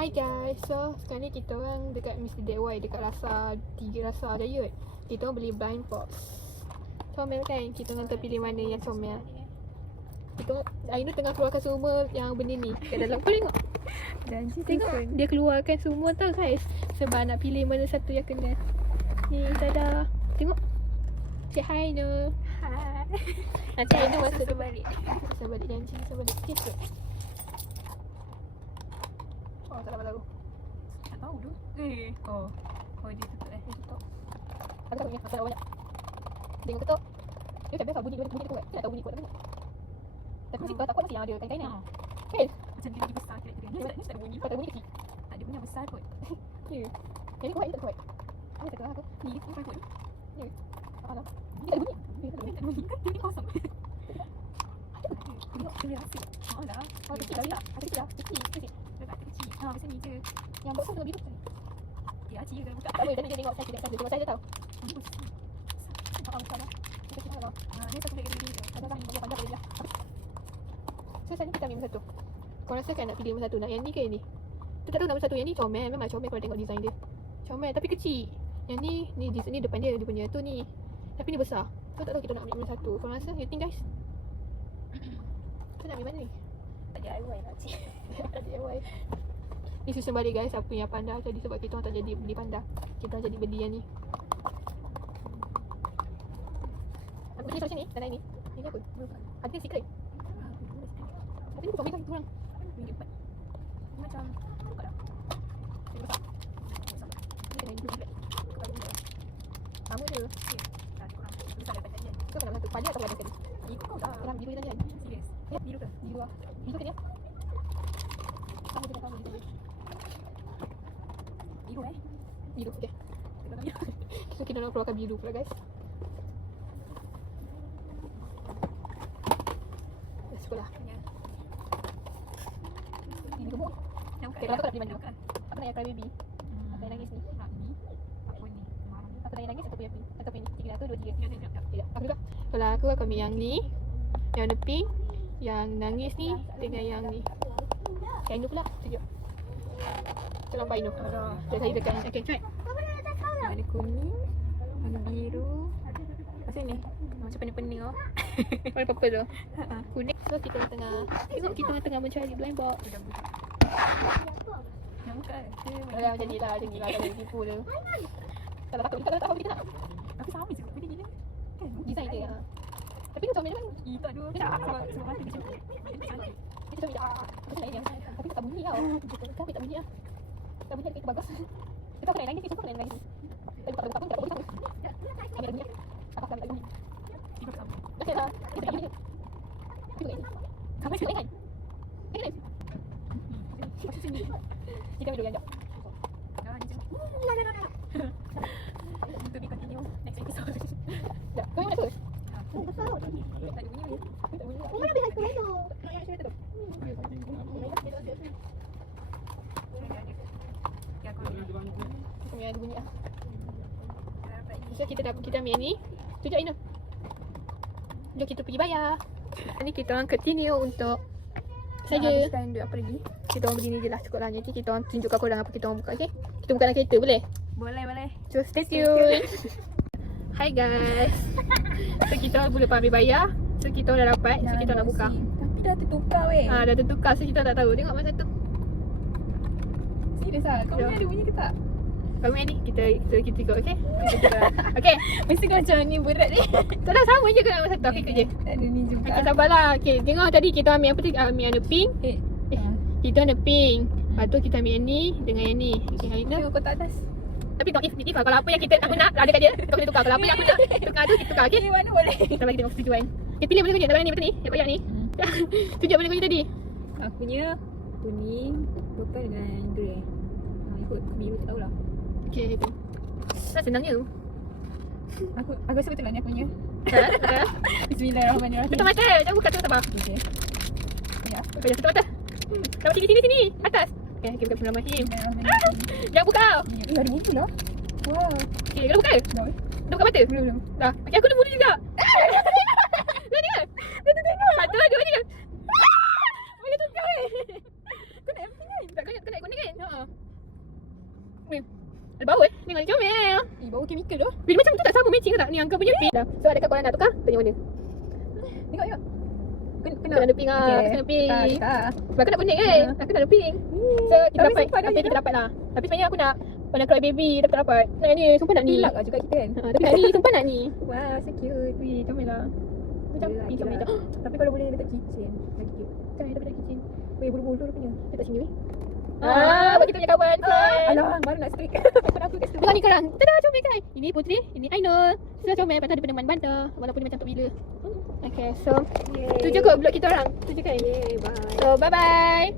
Hi guys, so sekarang ni kita orang dekat Mr. DIY dekat Rasa 3 Rasa Jaya. Kita orang beli blind box. Comel kan? Kita orang terpilih mana yang comel. Kita Aina tengah keluarkan semua yang benda ni kat dalam. Kau tengok. Janji Tengok dia keluarkan semua tau guys. Sebab nak pilih mana satu yang kena. Ni tada. Tengok. Say hi Aina. Hai. Nanti Aina masa tu balik. Masa balik janji masa balik. Okay, so. Oh, tak dapat lagu. Tak tahu tu. Oh. Oh dia tutup Dia tutup. Ada tak banyak? Masa nak banyak. Tengok ketuk. Dia macam biasa bunyi dia kuat. Dia tak tahu bunyi kuat tak banyak. Tapi masih tak kuat masih yang ada kain-kain ni. Kan? macam dia lagi besar kira-kira. Ni tak ada bunyi. Kau tak bunyi kecil. Tak ada bunyi yang besar kot. Ya. Yang ni kuat, ni tak kuat. Ni tak kuat aku. Ni kan kot. Ya. Alah. Ni tak ada bunyi. Ni tak ada bunyi. Tak ada bunyi kan dia ni kosong. Tengok dia rasa. Oh dah. Oh, kecil dah. Ada kecil dah. Kecil. Letak kecil. Macam ni je. Yang besar tu biru. Dia aci je buka. Tak boleh, tadi dia tengok saya tidak. Cuma saya tahu. Ni besar. Tak tahu besar. Kita kena tahu. Ni satu lagi ni je. Ada yang panjang boleh lah. So sekarang ni kita ambil nombor satu. Kau rasa kan nak pilih nombor satu? Nak yang ni ke yang ni? Tu tak tahu nombor satu. Yang ni comel. Memang comel kalau tengok design dia. Comel tapi kecil. Yang ni depan dia. Dia punya tu ni. Tapi ni besar. So tak tahu kita nak ambil nombor satu. Kau rasa? You think guys? Kita nak ambil mana ni? Tak DIY lah cik. Tak DIY. Ni susun balik guys apa yang panda jadi sebab kita orang tak jadi beli panda. Kita orang jadi beli yang ni. Ambil ni macam ni. Dan ni. Ini apa? Ada secret. Tapi ni bukan beli kurang. Ringgit 4. Macam buka dah. Ini besar. Ni kena dulu secret. Sama je. Tak kurang. Besar daripada tadi. Kau kena satu. Pada atau pada sekali? Ikut kau dah. Dalam biru tadi kan? Serius. Ya, Biru ke? biru lah. Biru ke dia? Sama je sama je. Biru Biru, okay. Kita biru. So kita nak keluarkan biru pula guys. Let's go lah. Ini gemuk. Yang buka. Okay, kalau aku nak beli mana? Buka. Aku nak yang cry baby. Apa yang nangis ni? Ni. Apa ni? Marah. Aku nak yang nangis ataupun yang pink? Ataupun ini? 300, 2, 3. Jap. Tidak, aku juga. Kalau aku ambil yang ni. Yang warna pink. Yang nangis ni dengan yang ni. Yang Ainu pula. Tunjuk. Kita nampak Ainu. Sekejap saya dekat. Okay, try. Ada kuning, warna biru. Macam ni. Macam pening-pening oh. Warna purple tu. Kuning. So kita tengah. Tengok kita tengah mencari blind box. Yang buka ke? Dah jadilah. Jadilah. Kalau dia tipu tu. Kalau takut kita tak apa kita nak. Tapi sama je. Benda gila. Kan? Design dia. Tapi ni comel memang. Tak ada. Sebab hati macam ni. Kita comel dah. Macam ni yang. Tapi tak bunyi tau. Tapi tak bunyi lah. Tak bunyi itu bagus. Kita kena nangis. Kita kena nangis. Tapi tak pun tak boleh tahu. Ambil bunyi. Apa ambil bunyi. Tiba sama. Okey lah. Kita bunyi. Itu ni. Kamu suka kan? Kan? Macam sini. Kita ambil dulu yang jap. Dah ni je. To be continue next episode. Jap. Kau yang mana tu? Tak ada bunyi ni. Tak bunyi. Mana boleh hati tu? Nak yang cerita tu. Ya aku Kita ambil yang ada bunyi lah. dapat ni. So kita ambil yang ni. Tunjuk Aina. Jom kita pergi bayar. Ni kita orang continue untuk saja. Habiskan duit apa lagi? Kita orang begini je lah cukup lah. Nanti kita orang tunjukkan korang apa kita orang buka, okay? Kita buka dalam kereta boleh? Boleh. So stay tune. Hi guys. So kita orang boleh ambil bayar. So kita orang dah dapat. So kita nak buka. Tapi dah tertukar weh. Dah tertukar. So kita tak tahu. Tengok masa tu. Serius ah? Kau Ya. punya ada bunyi ke tak? Kami ni kita ikut, okay? Okay. Mesti kau macam ni berat ni. Tak dah sama je kau nak nombor satu. Okay kerja. Tak ada ni juga. Okay sabarlah. Okay tengok tadi kita ambil apa tadi? Ambil yang ada pink. Kita ada pink. Lepas tu kita ambil yang ni dengan yang ni. Okay Aina. Tengok kotak atas. Tapi tak if kalau apa yang kita aku nak ada kat dia, kau kena tukar. Kalau apa yang aku nak tukar tu kita tukar, okey? Ni mana boleh? Kita bagi tengok persetujuan. Okay, pilih boleh kerja. Tak ni betul ni. Yang banyak ni. Tunjuk boleh kerja tadi. Aku punya kuning, purple dengan grey. Ikut biru tak tahulah. Okey, itu. Tak senangnya. Aku rasa betul lah ni aku punya. Ha? Bismillahirrahmanirrahim. Tutup mata. Jangan buka tutup mata. Okey. Ya. Okay, tutup mata. Dapat sini. Atas. Okay, kita buka Bismillahirrahmanirrahim. Bismillahirrahmanirrahim. Jangan buka. Ada bunyi lah. Wow. Okay, kena buka. Dah. Dah buka mata? Belum. Dah. Okay, aku dah bunuh juga. Dah tengok. Dah tengok. Satu, dua, tiga. Boleh tukar eh. Kau nak empty kan? Tak kena kuning kan? Ada bau Tengok ni comel. Bau chemical tu. Bila macam tu tak sama matching ke tak? Ni angka punya pink dah. So adakah korang nak tukar? Tanya mana? Tengok. Kena ada pink lah. Okay. Kena pink. Tak. Sebab aku nak kuning kan? Aku nak ada pink. So kita Tapi dapat. sempat dah Tapi je kita dapat lah. Tapi sebenarnya aku nak Cry Baby tapi tak dapat. Nak ni. Sumpah nak ni. Hilak lah juga kita kan. Tapi nak ni. Sumpah nak ni. Wow, so cute. Wih, comel lah. Macam Yelah, pink comel yelah. je. Tapi kalau boleh letak kitchen lagi cute. Kan kita dapat kitchen. Weh, bulu-bulu dia punya. Letak sini weh. Buat kita punya kawan friend. Alah, baru nak streak. Aku kat situ. Bukan ni korang. Tada, comel kan? Ini Putri, ini Ainul. Sudah comel, lepas tu ada peneman bantal. Walaupun dia macam tok bila. Okay, so tu je kot vlog kita orang. Tu je kan? Yay, bye. So, bye-bye.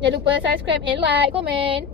Jangan lupa subscribe and like, comment.